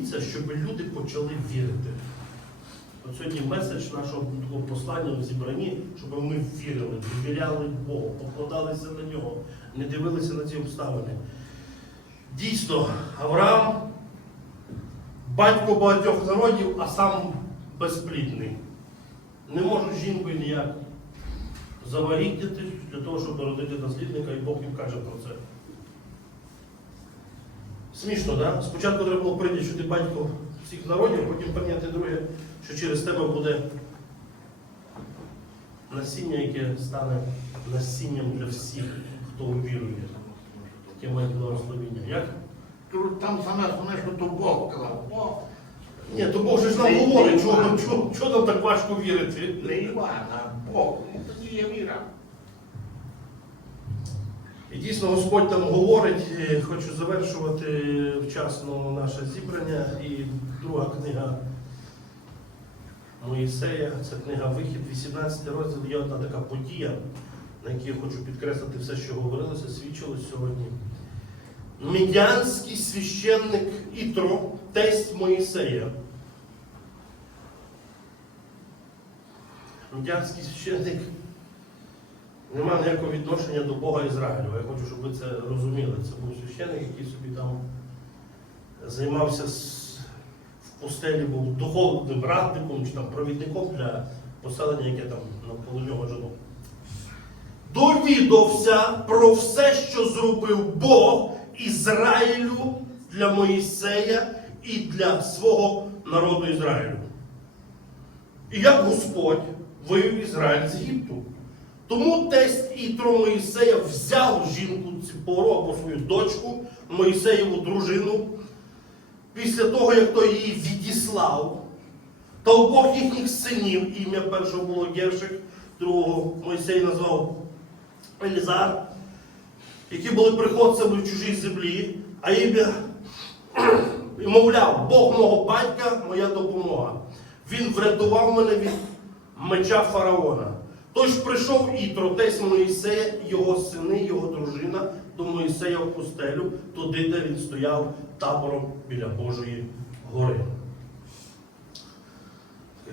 Боїться, щоб люди почали вірити. От сьогодні меседж нашого послання в зібранні, щоб ми вірили, довіряли Богу, покладалися на нього, не дивилися на ці обставини. Дійсно, Авраам батько багатьох народів, а сам безплідний. Не може з жінкою ніяк завагітніти для того, щоб народити наслідника, і Бог їм каже про це. Смішно, так? Да? Спочатку треба було прийняти, що ти батько всіх народів, потім прийняти друге, що через тебе буде насіння, яке стане насінням для всіх, хто увірує. Таке має благословіння. Як? Там саме основне, що то Бог сказав. Бог Ні, то Бог же ж нам Не говорить, чого, нам- так важко вірити. не Іван, а Бог. Ну, Тоді є віра. І дійсно Господь там говорить, хочу завершувати вчасно наше зібрання. І друга книга Моїсея, це книга Вихід, 18 розділ. Є одна така подія, на якій я хочу підкреслити все, що говорилося, свідчилось сьогодні. Медянський священник Ітро, тесть Моїсея. Медянський священник не мав ніякого відношення до Бога Ізраїлю. Я хочу, щоб ви це розуміли. Це був священник, який собі там займався в пустелі, був духовним радником чи там провідником для поселення, яке там навколо нього жило. Довідався про все, що зробив Бог Ізраїлю для Моїсея і для свого народу Ізраїлю. І як Господь вивів Ізраїль з Єгипту. Тому тесть Ітро Моїсея взяв жінку Ципору або свою дочку, Моїсеєву дружину, після того, як той її відіслав, та обох їхніх синів, ім'я першого було Гершик, другого Мойсей назвав Елізар, які були приходцями в чужій землі, а ім'я і мовляв, Бог мого батька, моя допомога. Він врятував мене від меча фараона. Тож прийшов Ітро, тесть Моїсея, його сини, його дружина до Моїсея в пустелю, туди, де він стояв табором біля Божої гори.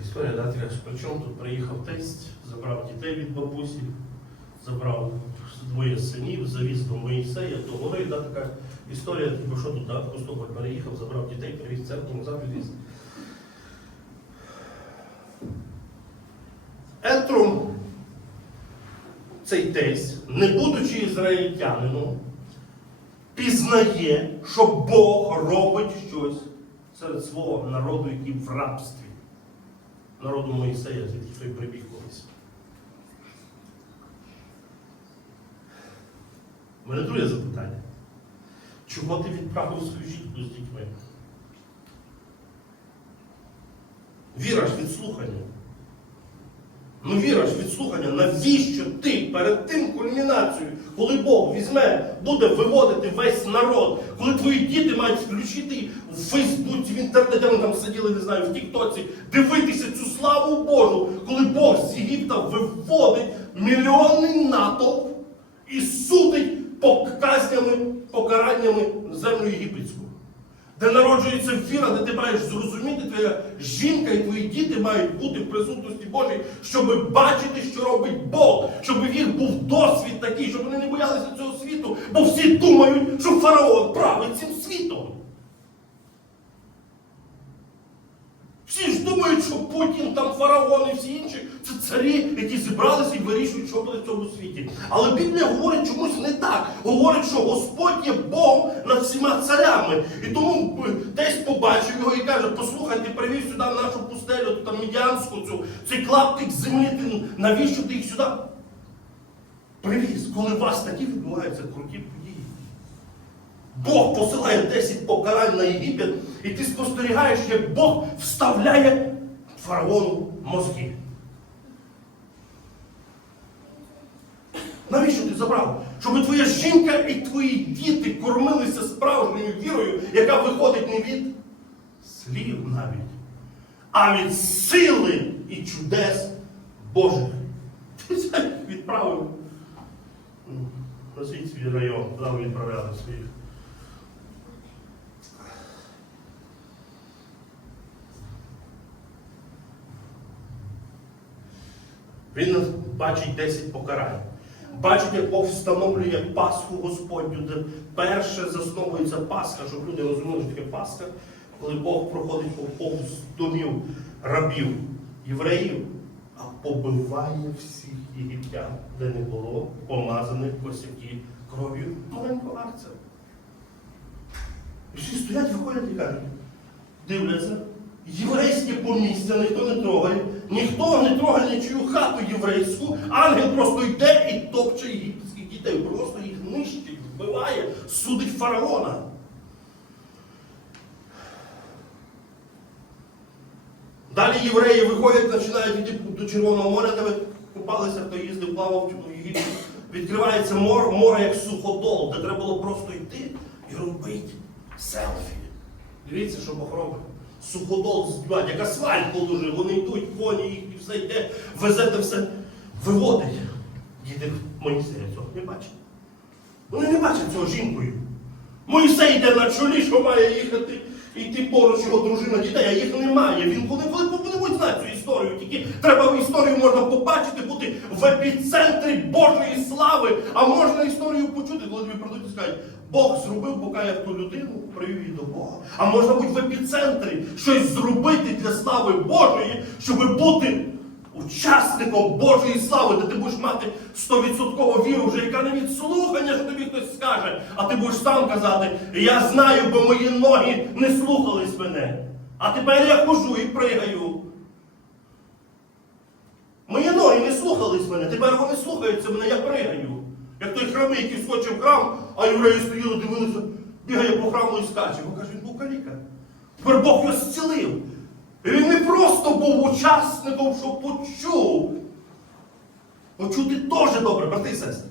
Історія, да, така, причому тут приїхав тесть, забрав дітей від бабусі, забрав двоє синів, завіз до Моїсея, до гори, да, така історія, типу, що тут, да, Костополь переїхав, забрав дітей, привіз церкву, назад цей тесть, не будучи ізраїльтянином, пізнає, що Бог робить щось серед свого народу, який в рабстві. Народу Моїсея, звідки той прибіг колись. У мене друге запитання. Чого ти відправив свою жінку з дітьми? Віра ж від слухання. Ну віра ж від слухання, навіщо ти перед тим кульмінацією, коли Бог візьме, буде виводити весь народ, коли твої діти мають включити в Фейсбуці, в інтернеті, вони там сиділи, не знаю, в Тіктоці, дивитися цю славу Божу, коли Бог з Єгипта виводить мільйонний натовп і судить показнями, покараннями землю єгипетську де народжується віра, де ти маєш зрозуміти, твоя жінка і твої діти мають бути в присутності Божій, щоб бачити, що робить Бог, щоб в їх був досвід такий, щоб вони не боялися цього світу, бо всі думають, що фараон править цим світом. Всі ж думають, що Путін, там фараон і всі інші царі, які зібралися і вирішують, що буде в цьому світі. Але Біблія говорить чомусь не так. Говорить, що Господь є Бог над всіма царями. І тому е, десь побачив його і каже: послухай, ти привів сюди нашу пустелю, там мідянську цю, цей клаптик землі, ти навіщо ти їх сюди привіз, коли у вас такі відбуваються круті події? Бог посилає 10 покарань на Єгипет, і ти спостерігаєш, як Бог вставляє фараону мозги. Навіщо ти забрав? Щоб твоя жінка і твої діти кормилися справжньою вірою, яка виходить не від слів навіть, а від сили і чудес Божих. Ти це відправив. на свій район, куди ми відправляли своїх. Він бачить 10 покарань. Бачить, як Бог встановлює Пасху Господню, де перше засновується Пасха, щоб люди розуміли, що таке Пасха, коли Бог проходить по повз домів рабів, євреїв, а побиває всіх єгиптян, де не було помазаних косяки кров'ю маленького арця. І всі стоять, виходять і кажуть, дивляться, єврейське помістя ніхто не трогає, ніхто не трогає нічию хату єврейську, ангел просто йде і топче єгипетських дітей, просто їх нищить, вбиває, судить фараона. Далі євреї виходять, починають йти до Червоного моря, де ви купалися, хто їздив, плавав у Єгипті. Відкривається море, море як суходол, де треба було просто йти і робити селфі. Дивіться, що Бог робить. Суходол збивають, як асфальт положив, вони йдуть, коні їх і все йде, везете все, виводить. Діти Моїсея цього не бачать. Вони не бачать цього жінкою. Моїсей йде на чолі, що має їхати, йти поруч його дружина дітей, а їх немає. Він коли, буде знати цю історію, тільки треба в історію можна побачити, бути в епіцентрі Божої слави, а можна історію почути, коли тобі прийдуть і скажуть, Бог зробив, поки я ту людину привів її до Бога. А можна бути в епіцентрі, щось зробити для слави Божої, щоб бути учасником Божої слави, де ти будеш мати 100% віру, вже яка не від слухання, що тобі хтось скаже, а ти будеш сам казати, я знаю, бо мої ноги не слухались мене. А тепер я хожу і пригаю. Мої ноги не слухались мене, тепер вони слухаються мене, я пригаю. Як той храмий, який скочив храм, а євреї стояли, дивилися, бігає по храму і скаче. Бо каже, він був каліка. Тепер Бог його зцілив. І він не просто був учасником, що почув. Почути теж добре, брати і сестри.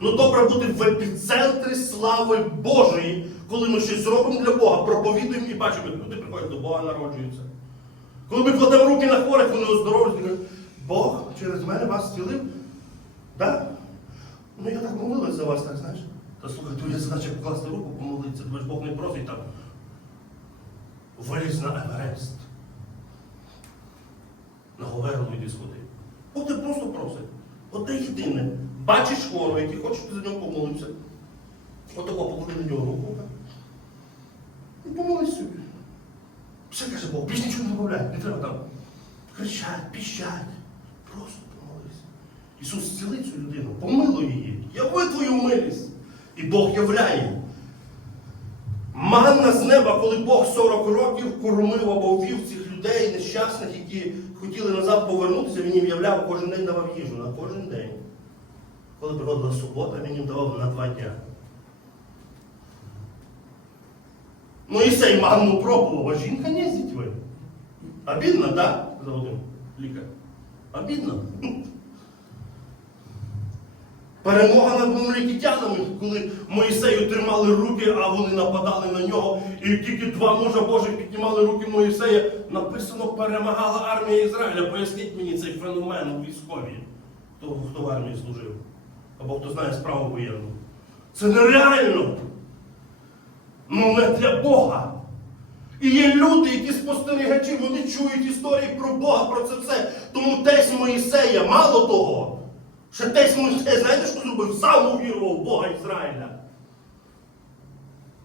Ну добре бути в епіцентрі слави Божої, коли ми щось робимо для Бога, проповідуємо і бачимо, люди приходять до Бога, народжуються. Коли ми кладемо руки на хворих, вони оздоровлюють, Бог через мене вас зцілив. Да? Ну я так молилась за вас, так знаєш. Та слухай, твоя задача покласти руку, помолитися, ж Бог не просить там. Вилізь на Еверест. На Говерлу йди сходи. Бог ти просто просить. Одне єдине. Бачиш хворого, який хоче, ти за нього помолитися. Отако поклади на нього руку. І помолись собі. Все каже Бог, більш нічого не додавляй, не треба там кричать, піщать. Просто. Ісус зціли цю людину, помилуй її, яви твою милість. І Бог являє. Манна з неба, коли Бог 40 років кормив або ввів цих людей нещасних, які хотіли назад повернутися, він їм являв кожен день давав їжу на кожен день. Коли приходила субота, він їм давав на два дня. Моїсей манну пробував, а жінка не з дітьми. Обідно, так? Да? Один лікар. Обідно. Перемога над мамлікітянами, коли Моїсею тримали руки, а вони нападали на нього, і тільки два мужа Божих піднімали руки Моїсея, написано, перемагала армія Ізраїля. Поясніть мені цей феномен у військовій, хто, хто в армії служив, або хто знає справу воєнну. Це нереально. Ну не для Бога. І є люди, які спостерігачі, вони чують історії про Бога, про це все. Тому тесть Моїсея, мало того, ще тесть Моїсея, знаєте, що зробив? Сам увірував в Бога Ізраїля.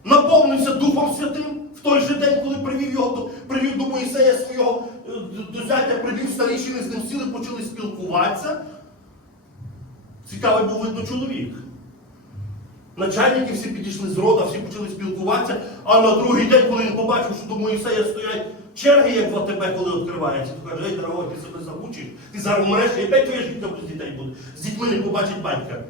Наповнився Духом Святим в той же день, коли привів його привів до Моїсея свого е, до- привів старішини, з ним сіли, почали спілкуватися. Цікавий був видно чоловік. Начальники всі підійшли з рода, всі почали спілкуватися, а на другий день, коли він побачив, що до Моїсея стоять черги, як в АТБ, коли відкривається, то каже, ей, дорогой, ти себе замучиш, ти зараз вмреш, і опять твоє життя без дітей буде. З дітьми не побачить батька.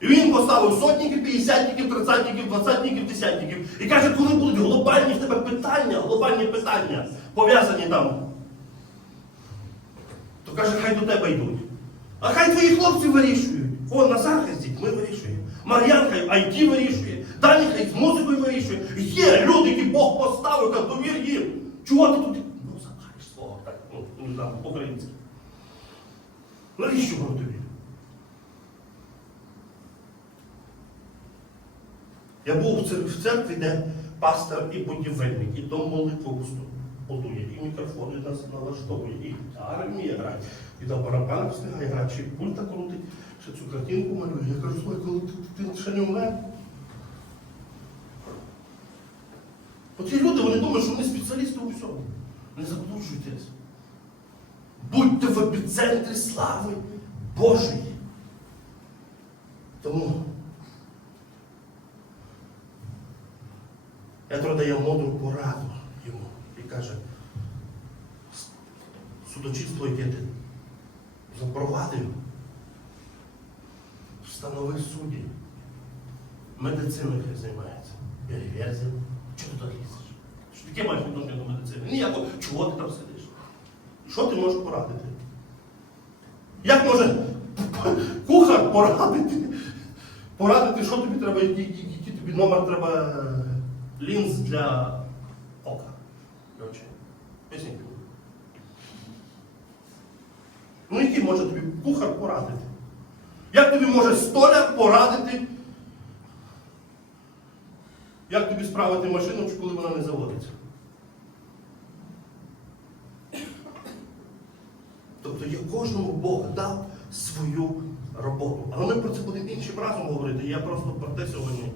І він поставив сотників, п'ятдесятників, тридцятників, двадцятників, десятників. І каже, коли будуть глобальні в тебе питання, глобальні питання, пов'язані там, то каже, хай до тебе йдуть. А хай твої хлопці вирішують. О, Назар хай з дітьми вирішує. Мар'ян хай IT вирішує. Дані хай з музикою вирішує. Є люди, які Бог поставив, каже, довір їм. Чого ти тут? Ну, забачиш свого, так, ну, не знаю, по-українськи. Навіщо воно тобі? Я був в церкві, де пастор і будівельник, і то молитву готує, і мікрофони нас налаштовує, і армія грає, і на барабанах встигає грати, й пульта крутить, ще цю картинку малює. Я кажу, слухай, коли ти, ти ще не вмер. Оці люди, вони думають, що вони спеціалісти у всьому. Не заблуджуйтесь. Будьте в епіцентрі слави Божої. Тому Петро дає мудру пораду йому і каже, судочинство, яке ти запровадив, встанови судді. Медициною займається. Переверзів. Чого ти тут лізеш? Що таке маєш відношення до медицини? Ніяко, чого ти там сидиш? Що ти можеш порадити? Як може кухар порадити? Порадити, що тобі треба, який, тобі номер треба е, лінз для ока. Поясніть. Ну, який може тобі кухар порадити? Як тобі може столяр порадити? Як тобі справити машину, коли вона не заводиться? Тобто є кожному Бог дав свою роботу. Але ми про це будемо іншим разом говорити. Я просто про те сьогодні,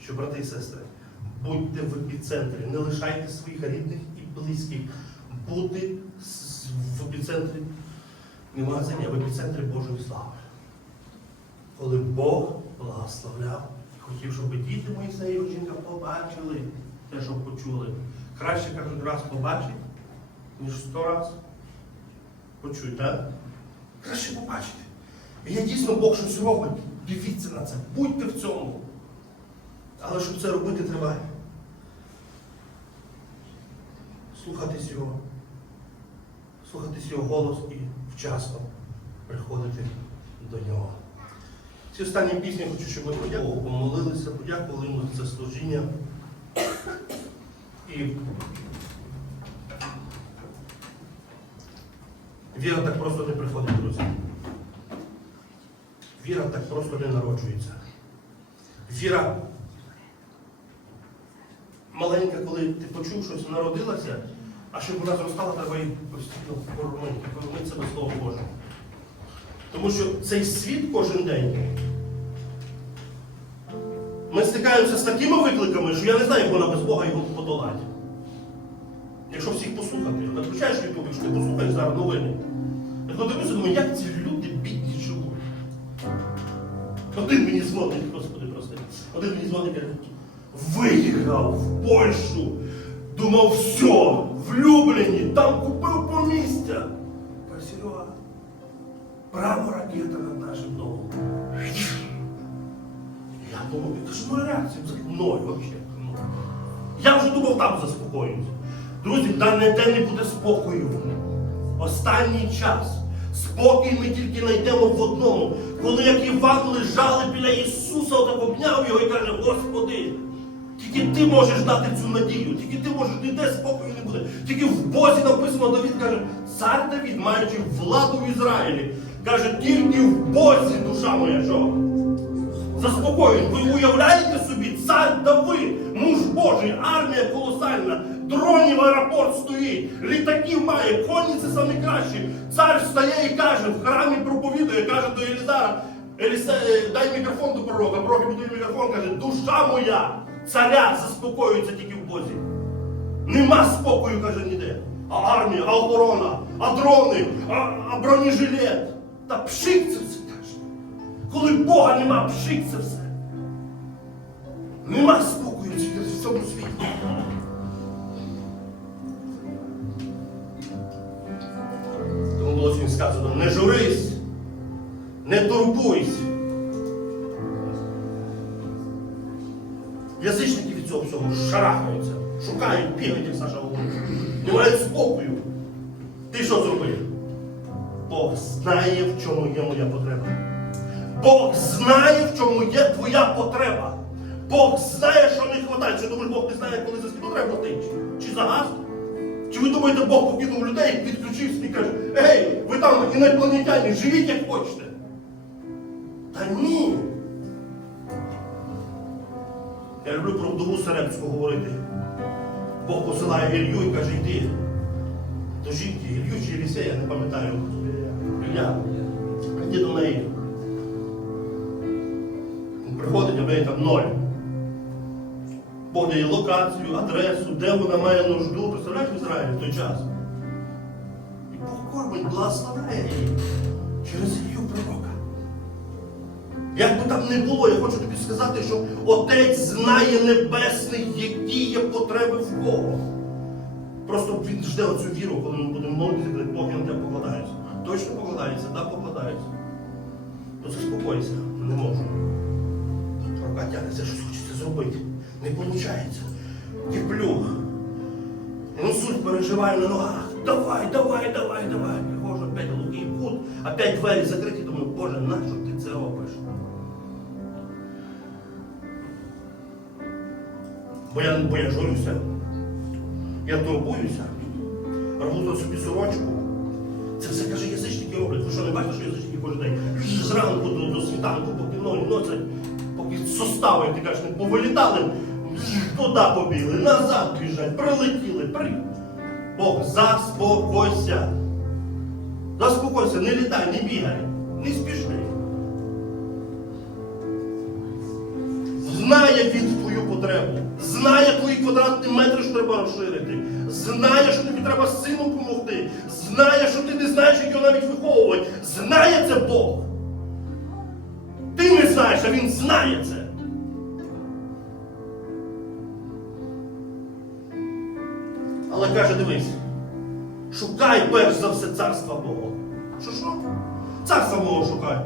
що, брати і сестри, будьте в епіцентрі, не лишайте своїх рідних і близьких. Бути в епіцентрі, не магазині, а в епіцентрі Божої слави. Коли Бог благословляв, хотів, щоб діти Моїсеєва жінка побачили те, що почули. Краще кожен раз побачить, ніж сто раз почують, так? Краще побачити. І я дійсно Бог щось робить. Дивіться на це, будьте в цьому. Але щоб це робити, треба слухатись його, слухатись його голос і вчасно приходити до нього. Ці останні пісні хочу, щоб ми подякували, помолилися, подякували йому за це служіння. І Віра так просто не приходить, друзі. Віра так просто не народжується. Віра маленька, коли ти почув щось, народилася, а щоб вона зростала, треба її постійно кормити, кормити себе Словом Божим. Тому що цей світ кожен день. Ми стикаємося з такими викликами, що я не знаю, як вона без Бога його подолати. Якщо всіх послухати, от включаєш YouTube, якщо ти послухаєш зараз новини. Я дивлюся, думаю, як ці люди бідні живуть. Один мені дзвонить, господи, прости. Один мені дзвонить, каже, виїхав в Польщу, думав, все, в Любліні, там купив помістя. Каже, Серега, право ракета над нашим домом. Я думав, це ж моя реакція, ноль взагалі. Я вже думав, там заспокоююсь. Друзі, та ніде не буде спокою. Останній час. Спокій ми тільки знайдемо в одному. Коли як Іван лежали біля Ісуса, отак обняв його і каже, Господи, тільки ти можеш дати цю надію, тільки ти можеш, ніде спокою не буде. Тільки в Бозі написано, Давід каже, цар Давід, маючи владу в Ізраїлі, каже, тільки в Бозі душа моя, що? Заспокоєн. Ви уявляєте собі, цар Давид, муж Божий, армія колосальна, дронів аеропорт стоїть, літаків має, коні це самі кращі. Цар встає і каже, в храмі проповідує, каже до Елізара, Елісе, е, дай мікрофон до пророка, пророк дає мікрофон, каже, душа моя, царя заспокоюється тільки в Бозі. Нема спокою, каже, ніде. А армія, а охорона, а дрони, а, а бронежилет. Та пшик це все. Коли Бога нема, пшик це все. Нема спокою в цьому світі. Тому було сьогодні сказано, не журись, не турбуйся. Язичники від цього всього шарахаються, шукають, бігають, Саша говорить. Не мають спокою. Ти що зробив? Бог знає, в чому є моя потреба. Бог знає, в чому є твоя потреба. Бог знає, що не вистачає. Чи думаєш, Бог не знає, коли за світло треба платити? Чи за газ? Чи ви думаєте, Бог покинув людей, відключився і каже, ей, ви там інопланетяни, живіть як хочете. Та ні. Я люблю про вдову Серебську говорити. Бог посилає Ілью і каже, йди, до жінки, Ілью чи Єлісея, я не пам'ятаю. Ілля, йди до неї. Приходить, а в там ноль. Бог дає локацію, адресу, де вона має нужду. Представляєш в Ізраїлі в той час? І Бог кормить, благословляє її через її пророка. Як би там не було, я хочу тобі сказати, що Отець знає Небесний, які є потреби в кого. Просто він жде оцю віру, коли ми будемо молитися, коли Бог я на тебе покладається. Точно покладається, так покладається. То заспокойся, не можу. Тягнеться, щось хочеться зробити. Не виходить. Терплю. Ну, суть переживаю на ногах. Давай, давай, давай, давай. Приходжу, опять луки кут, опять двері закриті, думаю, Боже, нащо ти це робиш? Бо я, бо я журюся. Я турбуюся. Роблю собі сорочку. Це все каже, язичники роблять. Ви що не бачите, що язичники кожен день? Зранку до, до світанку, поки ноги носять, состави, як ти кажеш, не повилітали, туди побігли, назад біжать, прилетіли, при. Бог, заспокойся. Заспокойся, не літай, не бігай, не спіши. Знає він твою потребу, знає твої квадратні метри, що треба розширити, знає, що тобі треба з сином допомогти, знає, що ти не знаєш, як його навіть виховувати. Знає це Бог. А він знає це. Але каже, дивись, шукай перш за все царства Бога. Що що? Царства Бога шукай.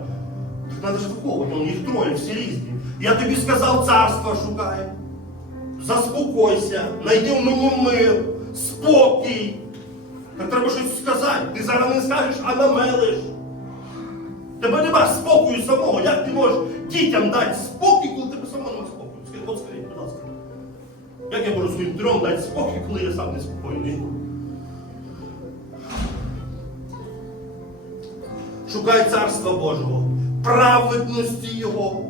Треба ж виховувати, ну, їх троє, всі різні. Я тобі сказав, царства шукай. Заспокойся, знайди в мені мир, спокій. Так треба щось сказати. Ти зараз не скажеш, а намелиш. Тебе нема спокою самого. Як ти можеш дітям дати спокій, коли тебе самого нема спокою? От скажіть, будь ласка. Як я можу своїм трьом дати спокій, коли я сам не спокійний? Шукай царства Божого, праведності Його.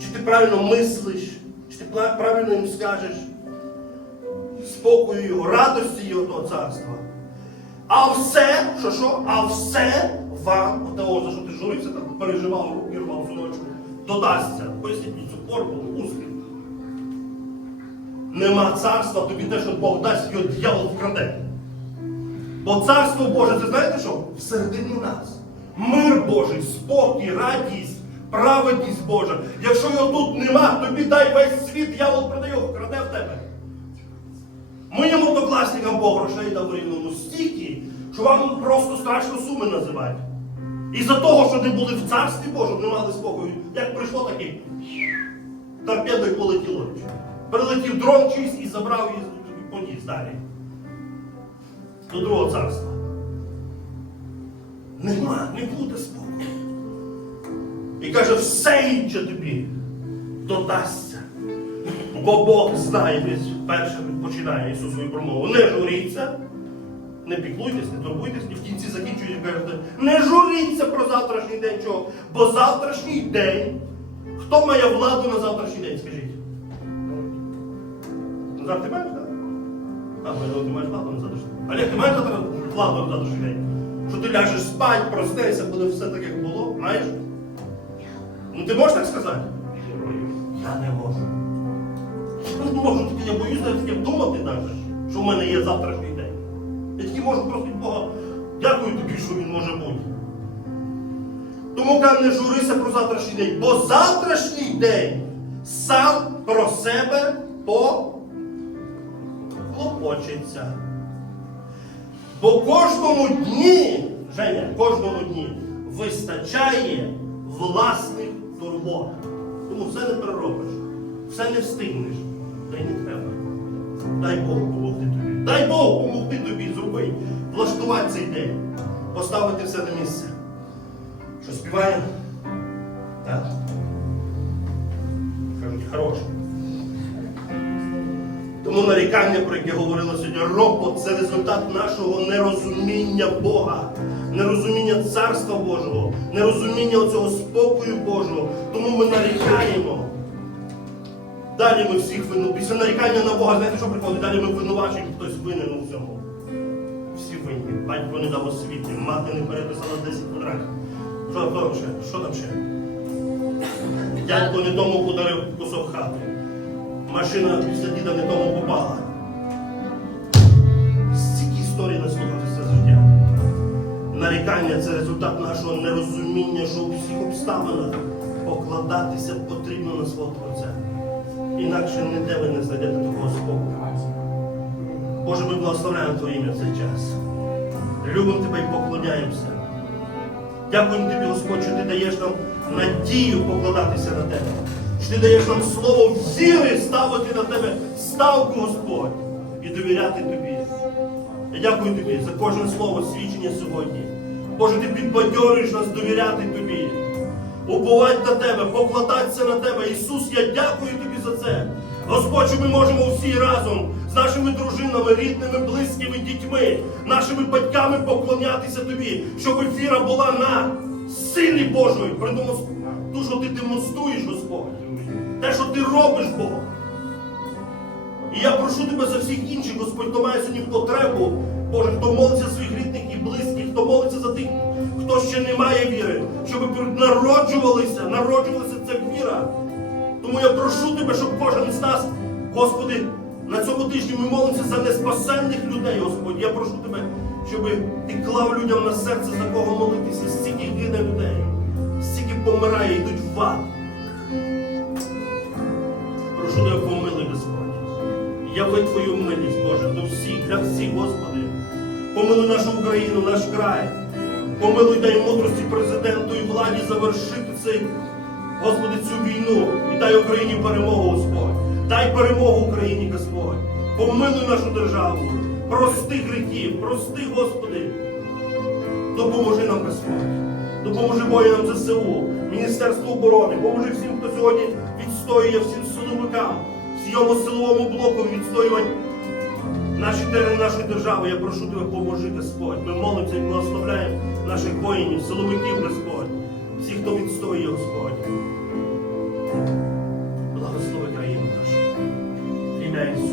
Чи ти правильно мислиш, чи ти правильно їм скажеш спокою Його, радості Його того царства. А все, що що? А все вам, того, за що ти журився, там переживав, руки рвав сорочку, додасться. Поясніть мені цю формулу, успіх. Нема царства, тобі те, що Бог дасть, його дьявол вкраде. Бо царство Боже, це знаєте що? Всередині нас. Мир Божий, спокій, радість, праведність Божа. Якщо його тут нема, тобі дай весь світ, дьявол його, вкраде в тебе. Моїм однокласникам Бог грошей дав в рівному стільки, що вам просто страшно суми називати. І за того, що не були в царстві Божому, не мали спокою. Як прийшло таке, торпедою полетіло. Прилетів дрон чийсь і забрав її і поніс далі. До другого царства. Нема, не буде спокою. І каже, все інше тобі додасться. Бо Бог знає, десь перше починає Ісус свою промову. Не журіться, не піклуйтесь, не турбуйтесь, і в кінці закінчує і кажете, не журіться про завтрашній день чого. Бо завтрашній день, хто має владу на завтрашній день, скажіть? Назар, ти маєш, так? Так, ти маєш владу на завтрашній день. Олег, ти маєш владу на завтрашній день? Що ти ляжеш спать, проснешся, буде все так, як було, маєш? Ну ти можеш так сказати? Я не можу. Я не можу, я боюсь навіть думати навіть, що в мене є завтрашній. Я тільки можу просити Бога, дякую тобі, що він може бути. Тому каже, не журися про завтрашній день, бо завтрашній день сам про себе поклопочеться. Бо кожному дні, Женя, кожному дні вистачає власних турбот. Тому все не переробиш, все не встигнеш, та й не треба. Дай Бог допомогти тобі. Дай Бог допомогти тобі зробити, влаштувати цей день, поставити все на місце. Що співаємо? Так. Кажуть, хороше. Тому нарікання, про яке говорила сьогодні, ропот це результат нашого нерозуміння Бога, нерозуміння Царства Божого, нерозуміння цього спокою Божого. Тому ми нарікаємо. Далі ми всіх вину. Після нарікання на Бога, знаєте, що приходить? Далі ми винувачуємо, хтось винен у цьому. війні, батько не дав освіти, мати не переписала 10 квадратів. Що там ще? Що там ще? Дядько не тому подарив кусок хати. Машина після діда не тому попала. Стільки історій наслухати все життя. Нарікання це результат нашого нерозуміння, що у всіх обставинах покладатися потрібно на свого Творця. Інакше ніде ви не знайдете такого спокою. Боже, ми благословляємо Твоє ім'я в цей час. Любимо Тебе і поклоняємося. Дякуємо Тобі, Господь, що Ти даєш нам надію покладатися на Тебе. Що Ти даєш нам слово віри ставити на Тебе ставку, Господь, і довіряти Тобі. Я дякую тобі за кожне слово свідчення сьогодні. Боже, ти підбадьорюєш нас довіряти тобі, уповати на тебе, покладатися на тебе. Ісус, я дякую тобі за це. Господь, що ми можемо всі разом з нашими дружинами, рідними, близькими дітьми, нашими батьками поклонятися тобі, щоб віра була на силі Божої, ту, що ти демонструєш, Господь, те, що ти робиш, Бог. І я прошу тебе за всіх інших, Господь, хто має сьогодні потребу, Боже, хто молиться своїх рідних і близьких, хто молиться за тих, хто ще не має віри, щоб народжувалися, народжувалася ця віра. Тому я прошу тебе, щоб кожен з нас, Господи, на цьому тижні ми молимося за неспасенних людей, Господь. Я прошу тебе, щоб ти клав людям на серце, за кого молитися, стільки гине людей, стільки помирає, йдуть в ад. Прошу тебе, помилуй, Господь. Яви Твою милість, Боже, до всіх, для всіх, Господи. Помилуй нашу Україну, наш край. Помилуй дай мудрості президенту і владі завершити цей, Господи, цю війну. І дай Україні перемогу, Господь. Дай перемогу Україні, Господь. Помилуй нашу державу. Прости гріхів, прости, Господи. Допоможи нам, Господь. Допоможи воїнам ЗСУ, Міністерству оборони, поможи всім, хто сьогодні відстоює всім силовикам, всьому силовому блоку відстоювати наші терени нашої держави. Я прошу тебе, поможи, Господь. Ми молимося і благословляємо наших воїнів, силовиків, Господь, то стоїть, Господь. Благослови країну нашу. Ім'я Ісуса.